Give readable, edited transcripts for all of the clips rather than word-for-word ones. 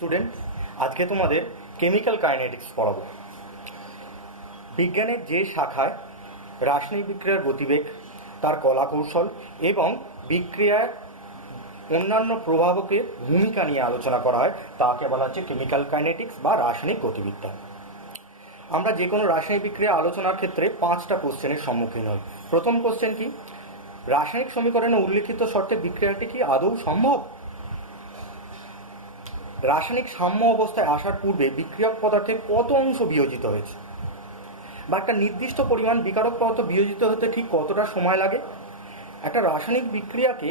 Student, আজকে তোমাদের chemical kinetics পড়াবো। বিজ্ঞানের যে শাখায় রাসায়নিক বিক্রিয়ার গতিবেগ, তার কলাকৌশল এবং বিক্রিয়ার অন্যান্য প্রভাবকের ভূমিকা নিয়ে আলোচনা করা হয় তাকে বলা হচ্ছে কেমিক্যাল কাইনেটিক্স বা রাসায়নিক গতিবিদ্যা। আমরা যে কোনো রাসায়নিক বিক্রিয়া আলোচনার ক্ষেত্রে 5টা কোশ্চেনের সম্মুখীন হই। প্রথম কোশ্চেন কি, রাসায়নিক সমীকরণে উল্লিখিত শর্তে বিক্রিয়াটি কি আদৌ সম্ভব? রাসায়নিক সাম্য অবস্থায় আসার পূর্বে বিক্রিয়ক পদার্থের কত অংশ বিয়োজিত হয়েছে, বা একটা নির্দিষ্ট পরিমাণ বিকারক পদার্থ বিয়োজিত হতে ঠিক কতটা সময় লাগে? একটা রাসায়নিক বিক্রিয়াকে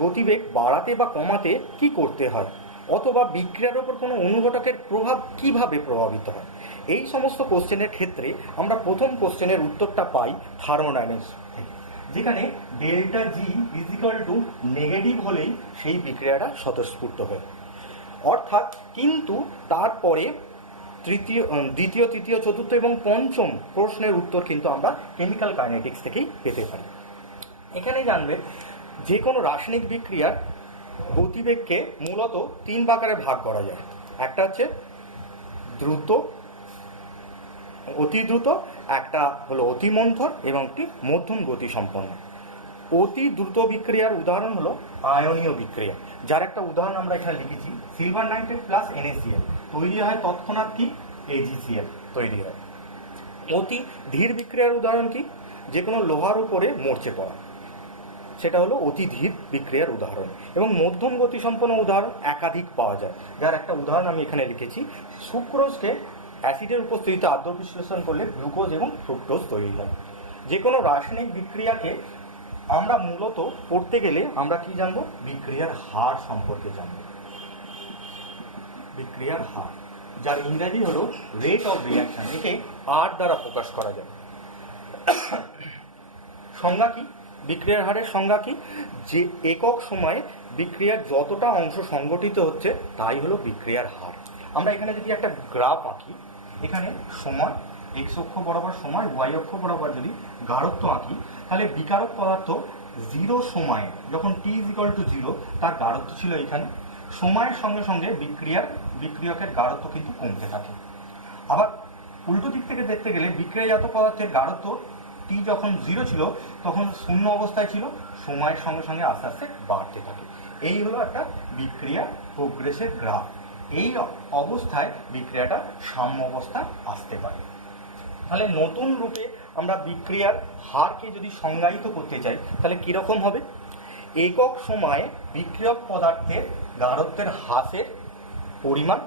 গতিবেগ বাড়াতে বা কমাতে কি করতে হয়, অথবা বিক্রিয়ার ওপর কোনো অনুঘটকের প্রভাব কিভাবে প্রভাবিত হয়? এই সমস্ত কোশ্চেনের ক্ষেত্রে আমরা প্রথম কোশ্চেনের উত্তরটা পাই থার্মোডাইনামিক্স থেকে, যেখানে delta G is equal to negative হলেই সেই বিক্রিয়াটা স্বতঃস্ফূর্ত হয়। অর্থাৎ কিন্তু তারপরে দ্বিতীয়, তৃতীয়, চতুর্থ এবং পঞ্চম প্রশ্নের উত্তর কিন্তু আমরা কেমিক্যাল কাইনেটিক্স থেকেই পেতে পারি। এখানে জানবেন যে কোনো রাসায়নিক বিক্রিয়ার গতিবেগকে মূলত 3 প্রকারে ভাগ করা যায়। একটা হচ্ছে দ্রুত, অতি দ্রুত, একটা হলো অতি মন্থর এবং একটি মধ্যম গতি সম্পন্ন। অতি দ্রুত বিক্রিয়ার উদাহরণ হলো আয়নীয় বিক্রিয়া, যার একটা উদাহরণ আমরা এখানে লিখেছি, সিলভার নাইট্রেট প্লাস NaCl তৈরি হয় তৎক্ষণাৎ কি AgCl তৈরি হয়। অতি ধীর বিক্রিয়ার উদাহরণ কি, যে কোনো লোহার উপরে মরচে পড়া, সেটা হলো অতি ধীর বিক্রিয়ার উদাহরণ। এবং মধ্যম গতি সম্পন্ন উদাহরণ একাধিক পাওয়া যায়, যার একটা উদাহরণ আমি এখানে লিখেছি, সুক্রোজকে অ্যাসিডের উপস্থিতিতে আদ্র বিশ্লেষণ করলে গ্লুকোজ এবং ফ্রুক্টোজ তৈরি হয়। যে কোনো রাসায়নিক বিক্রিয়াকে আমরা মূলত পড়তে গেলে আমরা কি জানবো, বিক্রিয়ার হার সম্পর্কে জানবো। বিক্রিয়ার হার, যার ইংরেজি হলো রেট অফ রিয়াকশন, একে আর দ্বারা প্রকাশ করা যায়। সংজ্ঞা কি, বিক্রিয়ার হারের সংজ্ঞা কি, যে একক সময়ে বিক্রিয়ার যতটা অংশ সংগঠিত হচ্ছে তাই হলো বিক্রিয়ার হার। আমরা এখানে যদি একটা গ্রাফ আঁকি, এখানে সময় এক্স অক্ষ বরাবর সময়, ওয়াই অক্ষ বরাবর যদি গাঢ়ত্ব আঁকি, তাহলে বিকারক পদার্থ 0 সময়ে যখন t=0 তার গাঢ়ত্ব ছিল এখানে। সময়ের সঙ্গে সঙ্গে বিক্রিয়কের গাঢ়ত্ব কিন্তু কমতে থাকে। আবার উল্টো দিক থেকে দেখতে গেলে বিক্রিয়াজাত পদার্থের গাঢ়ত্ব t যখন 0 ছিল তখন শূন্য অবস্থায় ছিল, সময়ের সঙ্গে সঙ্গে আস্তে আস্তে বাড়তে থাকে। এই হলো একটা বিক্রিয়ার প্রোগ্রেসের গ্রাফ। এই অবস্থায় বিক্রিয়াটা সাম্য অবস্থা আসতে পারে। তাহলে নতুন রূপে আমরা বিক্রিয়ার হারকে যদি সংজ্ঞায়িত করতে চাই তাহলে কীরকম হবে, একক সময়ে বিক্রিয়ক পদার্থের গাঢ়ত্বের হ্রাসের পরিমাণ,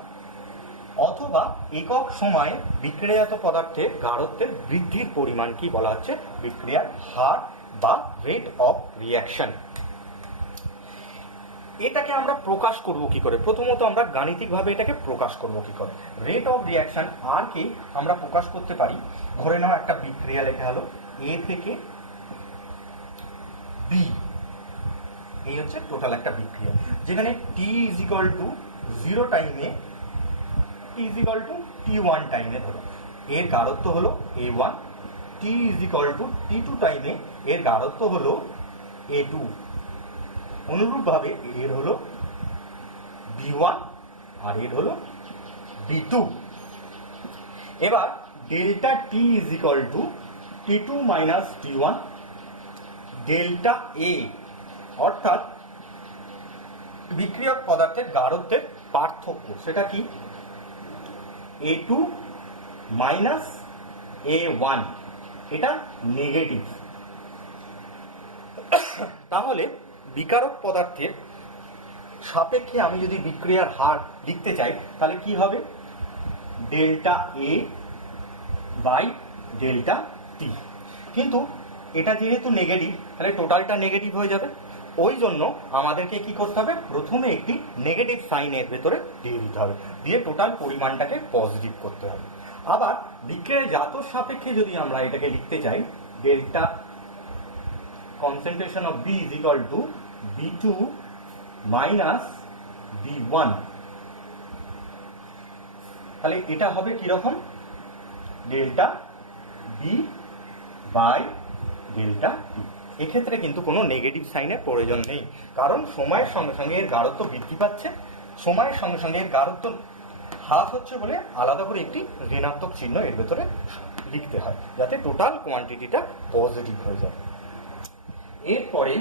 অথবা একক সময়ে বিক্রিয়াজাত পদার্থের গাঢ়ত্বের বৃদ্ধির পরিমাণ কি বলা হচ্ছে বিক্রিয়ার হার বা রেট অফ রিয়াকশন। এটাকে আমরা প্রকাশ করব কি করে? প্রথমত আমরা গাণিতিকভাবে এটাকে প্রকাশ করব কি করে। রেট অফ রিয়াকশন আর কে আমরা প্রকাশ করতে পারি, ধরে নাও একটা বিক্রিয়া লেখা হলো এ থেকে বি, এই হচ্ছে টোটাল একটা বিক্রিয়া, যেখানে t=0 টাইমে t=t1 টাইমে ধরো এর গাঢ়ত্ব হলো A1, t=t2 টাইমে এর গাঢ়ত্ব হলো A2, অনুরূপভাবে এর হলো B1 আর এর হলো B2। এবার delta t=t2 - t1 delta A, অর্থাৎ বিক্রিয়ক পদার্থের গাঢ়ত্বের পার্থক্য, সেটা কি A2 - A1, এটা নেগেটিভ। তাহলে বিকারক পদার্থের সাপেক্ষে আমি যদি বিক্রিয়ার হার লিখতে চাই তাহলে কি হবে, delta A by delta T। কিন্তু এটা যেহেতু নেগেটিভ তাহলে টোটালটা নেগেটিভ হয়ে যাবে, ওই জন্য আমাদেরকে কি করতে হবে, প্রথমে একটি নেগেটিভ সাইন এর ভেতরে দিয়ে দিতে হবে, দিয়ে টোটাল পরিমাণটাকে পজিটিভ করতে হবে। আবার বিক্রিয়ার জাতর সাপেক্ষে যদি আমরা এটাকে লিখতে চাই, delta concentration of B = B2 minus B1, তাহলে এটা হবে কিরকম, delta B by delta T। এক্ষেত্রে কিন্তু কোনো নেগেটিভ সাইনের প্রয়োজন নেই, কারণ সময়ের সঙ্গে সঙ্গে এর গাঢ়ত্ব বৃদ্ধি পাচ্ছে, সময়ের সঙ্গে সঙ্গে এর গাঢ়ত্ব হ্রাস হচ্ছে বলে আলাদা করে একটি ঋণাত্মক চিহ্ন এর ভেতরে লিখতে হয়, যাতে টোটাল কোয়ান্টিটিটা পজিটিভ হয়ে যায়। এরপরে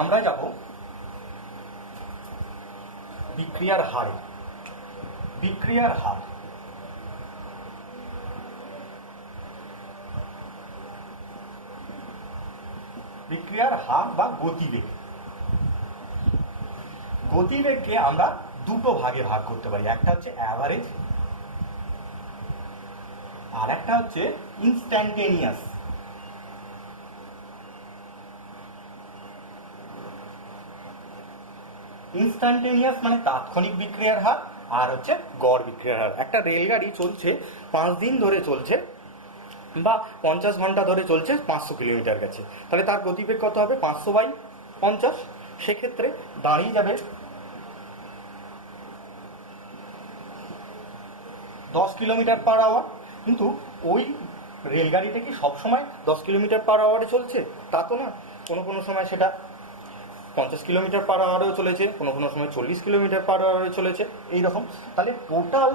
আমরা যাব বিক্রিয়ার হারে। বিক্রিয়ার হার বা গতিবেগ। গতিবেগকে আমরা দুটো ভাগে ভাগ করতে পারি, একটা হচ্ছে অ্যাভারেজ আর একটা হচ্ছে ইনস্ট্যান্টেনিয়াস। ইনস্ট্যান্টেনিয়াস মানে তাৎক্ষণিক বিক্রিয়ার হার, আর হচ্ছে গড় বিক্রিয়ার হার। একটা রেলগাড়ি চলছে 5 দিন ধরে চলছে বা 50 ঘন্টা ধরে চলছে 500 কিলোমিটার গেছে, তাহলে তার গতিবেগ কত হবে? 500/50। সেক্ষেত্রে দাঁড়িয়ে যাবে 10 কিলোমিটার পার আওয়ার। কিন্তু ওই রেলগাড়িটা কি সবসময় 10 কিলোমিটার পার আওয়ারে চলছে? তা তো না, কোনো সময় সেটা 50 কিলোমিটার পার আওয়ারেও চলেছে, কোনো সময় 40 কিলোমিটার পার আওয়ারে চলেছে, এইরকম। তাহলে টোটাল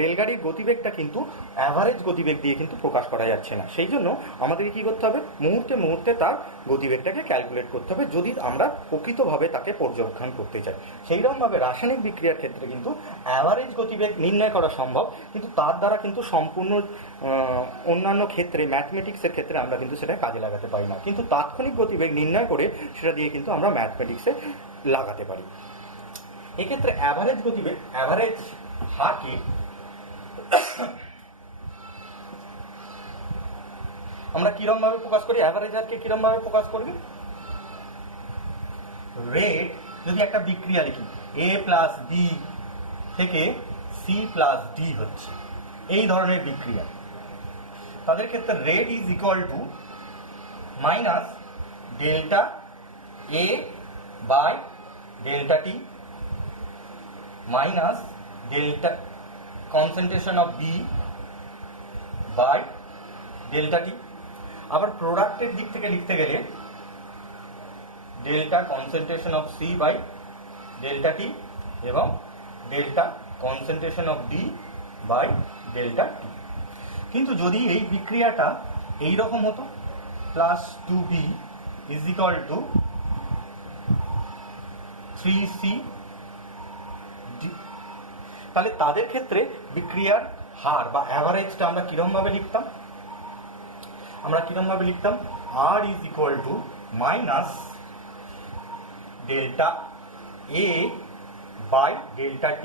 রেলগাড়ির গতিবেগটা কিন্তু অ্যাভারেজ গতিবেগ দিয়ে কিন্তু প্রকাশ করা যাচ্ছে না। সেই জন্য আমাদেরকে কী করতে হবে? মুহূর্তে তার গতিবেগটাকে ক্যালকুলেট করতে হবে, যদি আমরা প্রকৃতভাবে তাকে পর্যবেক্ষণ করতে চাই। সেইরকমভাবে রাসায়নিক বিক্রিয়ার ক্ষেত্রে কিন্তু অ্যাভারেজ গতিবেগ নির্ণয় করা সম্ভব, কিন্তু তার দ্বারা কিন্তু সম্পূর্ণ অন্যান্য ক্ষেত্রে, ম্যাথমেটিক্সের ক্ষেত্রে আমরা কিন্তু সেটা কাজে লাগাতে পারি না। কিন্তু তাৎক্ষণিক গতিবেগ নির্ণয় করে সেটা দিয়ে কিন্তু আমরা ম্যাথমেটিক্সে লাগাতে পারি। এক্ষেত্রে অ্যাভারেজ গতিবেগ, অ্যাভারেজ হারকে আমরা কিরম ভাবে প্রকাশ করি? অ্যাভারেজ হারকে কিরম ভাবে প্রকাশ করবি? রেট, যদি একটা বিক্রিয়া লিখি A প্লাস B থেকে C প্লাস D হচ্ছে, এই ধরনের বিক্রিয়া, তাদের ক্ষেত্রে rate is equal to minus delta A by delta T minus delta concentration of B by delta T। আবার প্রোডাক্টের দিক থেকে লিখতে গেলে delta concentration of C by delta T এবং delta concentration of D by delta T। কিন্তু যদি এই বিক্রিয়াটা এই রকম হতো, plus 2B is equal two 3C, তাহলে তাদের ক্ষেত্রে বিক্রিয়ার হার বা অ্যাভারেজটা আমরা কিরমভাবে লিখতাম? R is equal to minus delta A by delta T।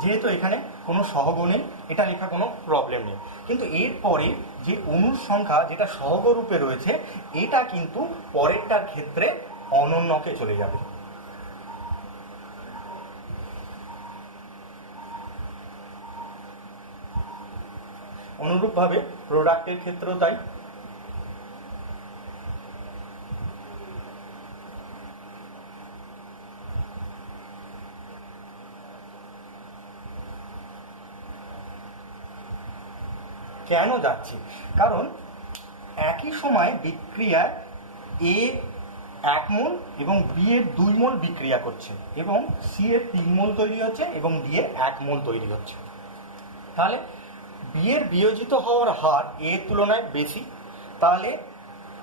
যেহেতু এখানে কোনো সহগ নেই, এটা লেখা কোনো প্রবলেম নেই, কিন্তু এরপরে যে অণুর সংখ্যা যেটা সহগ রূপে রয়েছে, এটা কিন্তু পরেরটার ক্ষেত্রে অনন্যকে চলে যাবে। অনুরূপভাবে প্রোডাক্টের ক্ষেত্রেও তাই। কেন যাচ্ছে? কারণ একই সময় বিক্রিয়ায় A 1 মোল এবং B এর 2 মোল বিক্রিয়া করছে, এবং C এর 3 মোল তৈরি হচ্ছে এবং D এর 1 মোল তৈরি হচ্ছে। তাহলে B এর বিয়োজিত হওয়ার হার A এর তুলনায় বেশি, তাহলে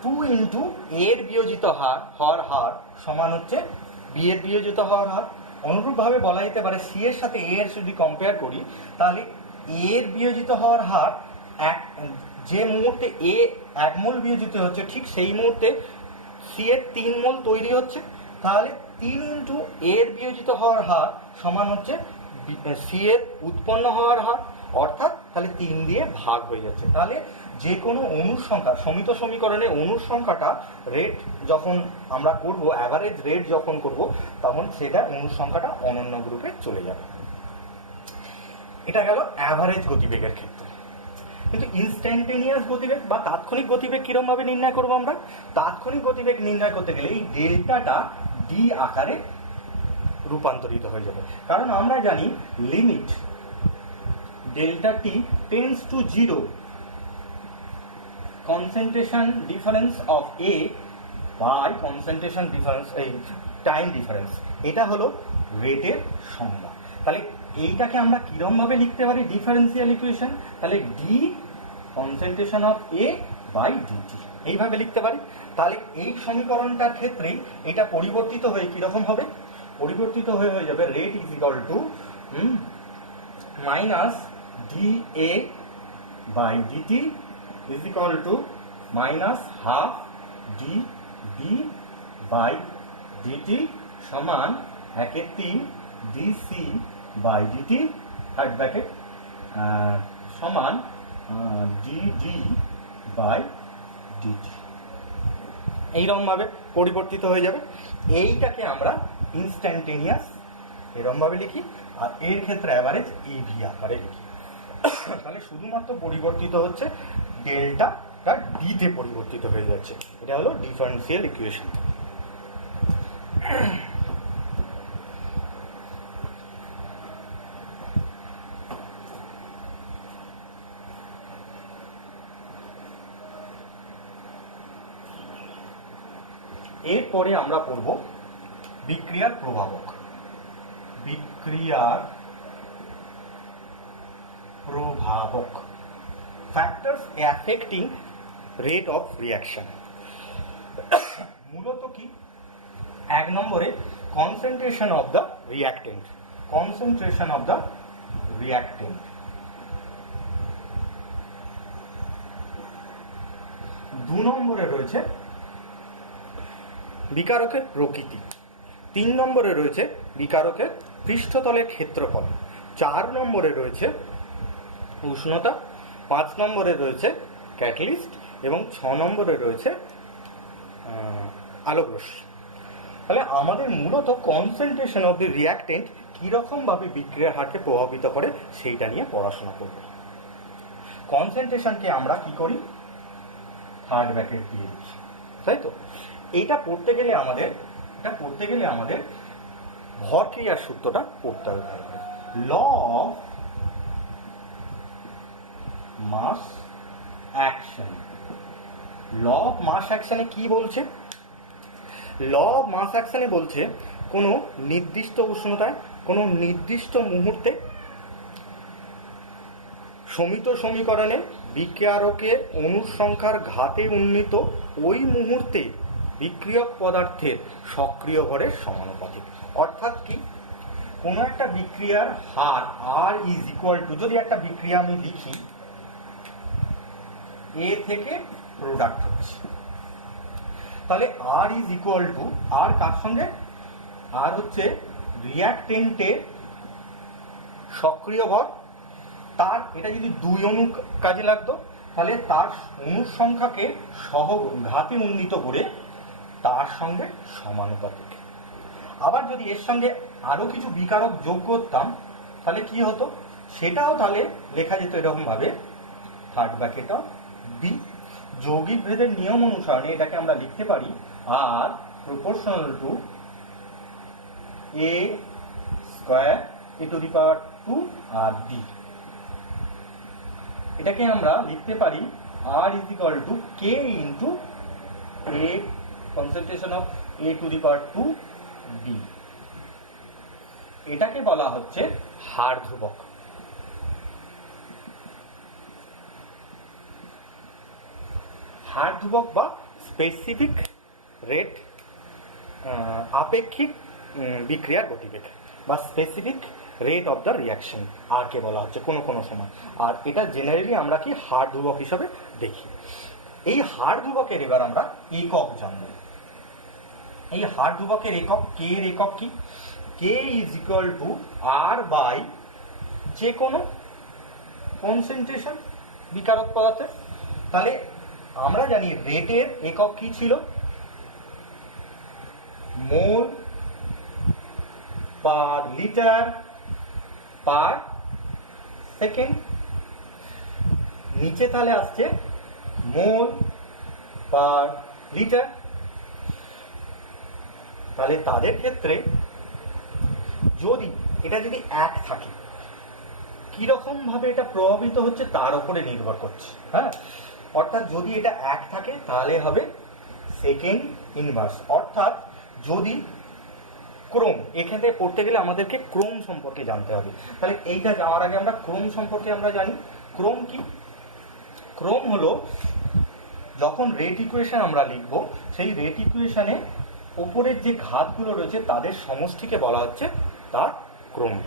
2 ইন্টু A এর বিয়োজিত হওয়ার হার সমান হচ্ছে B এর বিয়োজিত হওয়ার হার। অনুরূপভাবে বলা যেতে পারে C এর সাথে A এর যদি কম্পেয়ার করি, তাহলে A এর বিয়োজিত হওয়ার হার যে মুহূর্তে A 1 মোল বিয়োজিত হচ্ছে, ঠিক সেই মুহূর্তে C এর 3 মোল তৈরি হচ্ছে। তাহলে 3 ইন্টু A এর বিয়োজিত হওয়ার হার সমান হচ্ছে C এর উৎপন্ন হওয়ার হার, অর্থাৎ তাহলে 3 দিয়ে ভাগ হয়ে যাচ্ছে। তাহলে যে কোনো অণুর সংখ্যা, সমিত সমীকরণে অণুর সংখ্যাটা রেট যখন আমরা করব, অ্যাভারেজ রেট যখন করব, তখন সেটা অণুর সংখ্যাটা অনন্য গ্রুপে চলে যাবে। এটা গেল অ্যাভারেজ গতিবেগের ক্ষেত্রে। কিন্তু ইনস্ট্যান্টেনিয়াস গতিবেগ বা তাৎক্ষণিক গতিবেগ কিরম ভাবে নির্ণয় করব আমরা? তাৎক্ষণিক গতিবেগ নির্ণয় করতে গেলে এই ডেল্টাটা ডি আকারে রূপান্তরিত হয়ে যাবে, কারণ আমরা জানি limit delta T tends to 0, concentration difference of A by concentration difference, এই টাইম ডিফারেন্স, এটা হলো রেটের সংজ্ঞা। তাহলে এইটাকে আমরা কীরকমভাবে লিখতে পারি ডিফারেন্সিয়াল ইকুয়েশন? তাহলে D concentration of A by DT, এইভাবে লিখতে পারি। তাহলে এই সমীকরণটার ক্ষেত্রেই এটা পরিবর্তিত হয়ে কীরকম হবে? পরিবর্তিত হয়ে যাবে rate is equal to minus D A by DT is equal to minus half D B by DT সমান 1/3 DC by DT third bracket সমান ডিডি বাই ডিটি। এইরকমভাবে পরিবর্তিত হয়ে যাবে। এইটাকে আমরা ইনস্ট্যান্টেনিয়াস এরকমভাবে লিখি, আর এর ক্ষেত্রে অ্যাভারেজ এভি আকারে লিখি। তাহলে শুধুমাত্র পরিবর্তিত হচ্ছে ডেল্টাটা ডিতে পরিবর্তিত হয়ে যাচ্ছে। এটা হলো ডিফারেন্সিয়াল ইকুয়েশন। এরপরে আমরা পড়ব বিক্রিয়ার প্রভাবক। বিক্রিয়ার প্রভাবক, factors affecting rate of reaction. মূলত কি? 1 নম্বরে concentration of the reactant, concentration of the reactant. 2 নম্বরে রয়েছে বিকারকের প্রকৃতি। 3 নম্বরে রয়েছে বিকারকের পৃষ্ঠতলের ক্ষেত্রফল। 4 নম্বরে রয়েছে উষ্ণতা। 5 নম্বরে রয়েছে ক্যাটালিস্ট এবং 6 নম্বরে রয়েছে আলোক রশ্মি। তাহলে আমাদের মূলত কনসেন্ট্রেশন অফ দি রিয়াক্টেন্ট কীরকমভাবে বিক্রিয়ার হারকে প্রভাবিত করে সেইটা নিয়ে পড়াশোনা করব। কনসেন্ট্রেশনকে আমরা কি করি? থার্ড ব্র্যাকেট দিয়ে দিই, তাই তো? এটা পড়তে গেলে আমাদের ভর ক্রিয়ার সূত্রটা পড়তে হবে। Law of mass action. Law of mass অ্যাকশনে কি বলছে? ল অফ মাস অ্যাকশনে বলছে কোনো নির্দিষ্ট উষ্ণতায় কোনো নির্দিষ্ট মুহূর্তে সমিত সমীকরণে বিক্রিয়ারকের অণুর সংখ্যার ঘাতে উন্নীত ওই মুহূর্তে বিক্রিয়ক পদার্থের সক্রিয় ভরের সমানুপাতিক। অর্থাৎ কি? কোনো একটা বিক্রিয়ার হার আর ইজ ইকুয়াল টু, যদি একটা বিক্রিয়া আমি লিখি এ থেকে প্রোডাক্ট হচ্ছে, তাহলে আর ইজ ইকুয়াল টু, আর কার সঙ্গে? আর হচ্ছে রিয়াক্টেন্টের সক্রিয় ভর, তার এটা যদি 2 অণু কাজে লাগতো তাহলে তার অণুর সংখ্যাকে ঘাতে উন্নীত করে তার সঙ্গে সমানুপাতিক। আবার যদি এর সঙ্গে আরো কিছু বিকারক যোগ করতাম তাহলে কি হতো? সেটাও তাহলে লেখা যেত এরকমভাবে, থার্ড ব্র্যাকেট অফ বি। যৌগিক ভেদের নিয়ম অনুসারে এটাকে আমরা লিখতে পারি r proportional to A square A to the power 2 আর ডি। এটাকে আমরা লিখতে পারি r is equal to k into A concentration of A to the power 2 D. এটাকে বলা হচ্ছে হার ধ্রুবক। হার ধ্রুবক বা স্পেসিফিক রেট, আপেক্ষিক বিক্রিয়ার গতিবেগ বা specific rate of the reaction আর কে বলা হচ্ছে কোনো কোনো সময়। আর এটা জেনারেলি আমরা কি হার ধ্রুবক হিসাবে দেখি। এই হার ধ্রুবকের এবার আমরা একক জানব। এই হার ধ্রুবকের একক, কে এর একক কি? K is equal to r by যে কোনো কনসেন্ট্রেশন বিকারক পদার্থের। তাহলে আমরা জানি রেটের একক কি ছিল? মোল পার লিটার পার সেকেন্ড। নিচে তাহলে আসছে মোল পার লিটার। তাহলে তাদের ক্ষেত্রে যদি এটা যদি 1 থাকে, কিরকম ভাবে এটা প্রভাবিত হচ্ছে তার উপরে নির্ভর করছে। হ্যাঁ, অর্থাৎ যদি এটা 1 থাকে তাহলে হবে সেকেন্ড ইনভার্স, অর্থাৎ যদি ক্রম, এখানে পড়তে গেলে আমাদেরকে ক্রম সম্পর্কে জানতে হবে। তাহলে এইটা যাওয়ার আগে আমরা ক্রম সম্পর্কে আমরা জানি। ক্রম কি? ক্রম হলো যখন রেট ইকুয়েশন আমরা লিখব, সেই রেট ইকুয়েশনে উপরের যে ঘাতগুলো রয়েছে তাদের সমষ্টিকে বলা হচ্ছে তার ক্রম।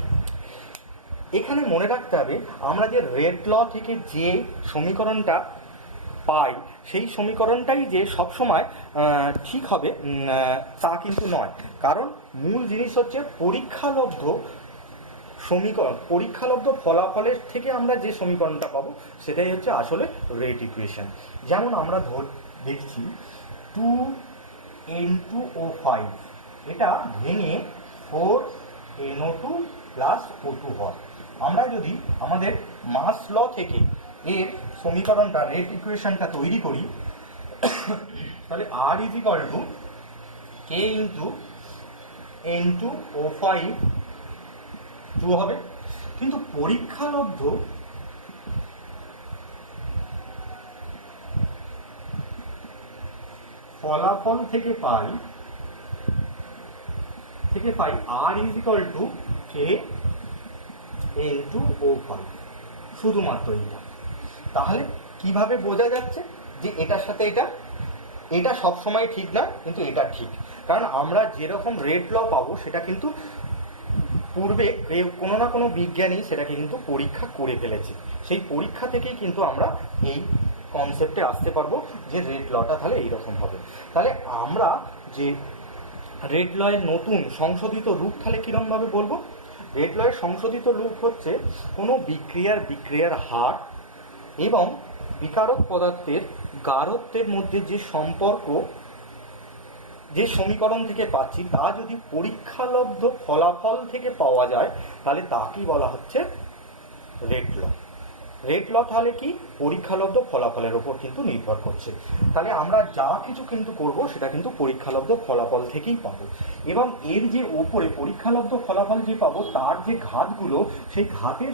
এখানে মনে রাখতে হবে আমরা যে রেট ল থেকে যে সমীকরণটা পাই সেই সমীকরণটাই যে সবসময় ঠিক হবে তা কিন্তু নয়, কারণ মূল জিনিস হচ্ছে পরীক্ষালব্ধ সমীকরণ, পরীক্ষালব্ধ ফলাফলের থেকে আমরা যে সমীকরণটা পাবো সেটাই হচ্ছে আসলে রেট ইকুয়েশন। যেমন আমরা দেখছি 2N2O5, এটা ভেঙে 4NO2 প্লাস O2 হয়। আমরা যদি আমাদের মাস ল থেকে এর সমীকরণটা রেট ইকুয়েশনটা তৈরি করি, তাহলে R is equal two K into N2O5 2 হবে। কিন্তু পরীক্ষালব্ধ ফলাফল থেকে পাই R is equal two K N2O5, শুধুমাত্র এটা। তাহলে কিভাবে বোঝা যাচ্ছে যে এটার সাথে এটা সবসময় ঠিক না, কিন্তু এটা ঠিক। কারণ আমরা যেরকম রেট ল পাবো সেটা কিন্তু পূর্বে কোনো না কোনো বিজ্ঞানী সেটাকে কিন্তু পরীক্ষা করে ফেলেছে। সেই পরীক্ষা থেকেই কিন্তু আমরা এই কনসেপ্টে আসতে পারবো যে রেট লটা তাহলে এইরকম হবে। তাহলে আমরা যে রেট লয়ের নতুন সংশোধিত রূপ তাহলে কীরকমভাবে বলবো? রেট লয়ের সংশোধিত রূপ হচ্ছে কোনো বিক্রিয়ার হার এবং বিকারক পদার্থের গাঢ়ত্বের মধ্যে যে সম্পর্ক যে সমীকরণ থেকে পাচ্ছি তা যদি পরীক্ষালব্ধ ফলাফল থেকে পাওয়া যায় তাহলে তাকেই বলা হচ্ছে রেট ল। রেট ল তাহলে কি? পরীক্ষালব্ধ ফলাফলের ওপর কিন্তু নির্ভর করছে। তাহলে আমরা যা কিছু কিন্তু করব সেটা কিন্তু পরীক্ষালব্ধ ফলাফল থেকেই পাবো, এবং এর যে ওপরে পরীক্ষালব্ধ ফলাফল যে পাবো তার যে ঘাতগুলো, সেই ঘাতের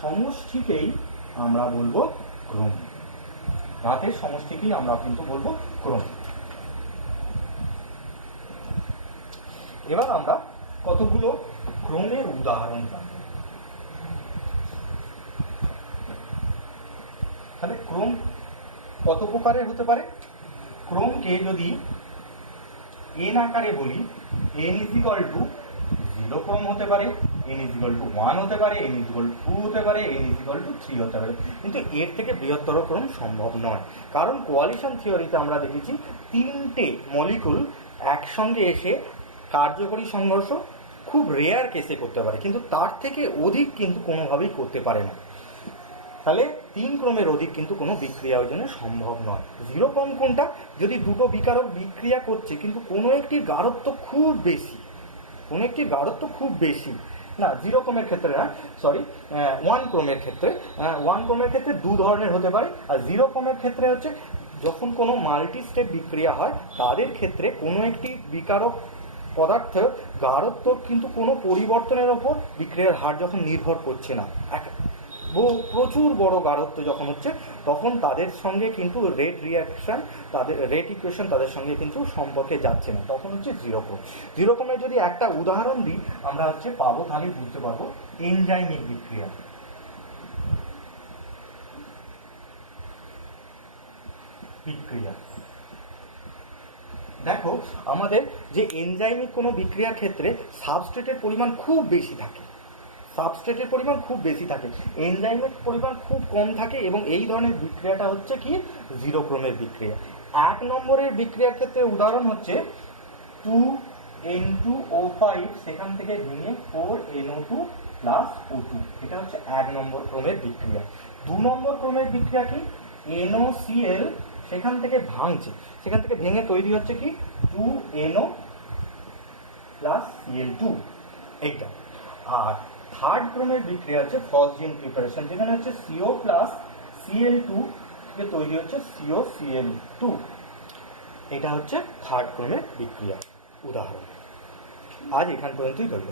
সমষ্টিকেই আমরা বলবো ক্রম। ঘাতের সমষ্টিকেই আমরা কিন্তু বলবো ক্রম। এবার আমরা কতগুলো ক্রমের উদাহরণ জানব। তাহলে ক্রম কত প্রকারের হতে পারে? ক্রমকে যদি n আকারে বলি, n ইজ ইকুয়াল টু 0 ক্রম হতে পারে, n ইজ ইকুয়াল টু 1 হতে পারে, n ইজ ইকুয়াল টু 2 হতে পারে, n ইজ ইকুয়াল টু 3 হতে পারে। কিন্তু এর থেকে বৃহত্তর ক্রম সম্ভব নয়, কারণ কোয়ালিশন থিওরিতে আমরা দেখেছি 3টে মলিকুল একসঙ্গে এসে কার্যকরী সংঘর্ষ খুব রেয়ার কেসে করতে পারে, কিন্তু তার থেকে অধিক কিন্তু কোনোভাবেই করতে পারে না। তাহলে 3 ক্রমের অধিক কিন্তু কোনো বিক্রিয়া আয়োজনে সম্ভব নয়। 0 ক্রম কোনটা? যদি দুটো বিকারক বিক্রিয়া করছে কিন্তু কোনো একটির গাঢ়ত্ব খুব বেশি, না 0 ক্রমের ক্ষেত্রে না, 1 ক্রমের ক্ষেত্রে 1 ক্রমের ক্ষেত্রে 2 ধরনের হতে পারে। আর 0 ক্রমের ক্ষেত্রে হচ্ছে যখন কোনো মাল্টি স্টেপ বিক্রিয়া হয় তাদের ক্ষেত্রে কোনো একটি বিকারক পদার্থের গাঢ়ত্ব কিন্তু কোনো পরিবর্তনের ওপর বিক্রিয়ার হার যখন নির্ভর করছে না, প্রচুর বড় গাঢ়ত্ব যখন হচ্ছে তখন তাদের সঙ্গে কিন্তু রেট ইকুয়েশন তাদের সঙ্গে কিন্তু সম্পর্কে যাচ্ছে না, তখন হচ্ছে 0 ক্রম। 0 ক্রমের যদি একটা উদাহরণ দিই আমরা পাবো, তাহলে বুঝতে পারবো এনজাইমিক বিক্রিয়া। দেখো আমাদের যে এনজাইমিক কোনো বিক্রিয়ার ক্ষেত্রে সাবস্ট্রেটের পরিমাণ খুব বেশি থাকে, এনজাইমের পরিমাণ খুব কম থাকে, এবং এই ধরনের বিক্রিয়াটা হচ্ছে কি 0 ক্রমের বিক্রিয়া। 1 নম্বরের বিক্রিয়ার ক্ষেত্রে উদাহরণ হচ্ছে 2N2O5, সেখান থেকে ভেঙে 4NO2 প্লাস O2, এটা হচ্ছে 1 নম্বর ক্রমের বিক্রিয়া। 2 নম্বর ক্রমের বিক্রিয়া কি? NOCl, সেখান থেকে ভেঙে তৈরি হচ্ছে কি 2NO প্লাস Cl2, এইটা। আর 3rd ক্রমের বিক্রিয়া হচ্ছে ফসজিন প্রিপারেশন, যেখানে হচ্ছে CO প্লাস Cl2 থেকে তৈরি হচ্ছে COCl2, এটা হচ্ছে 3rd ক্রমের বিক্রিয়া উদাহরণ। আজ এখান পর্যন্তই রইল।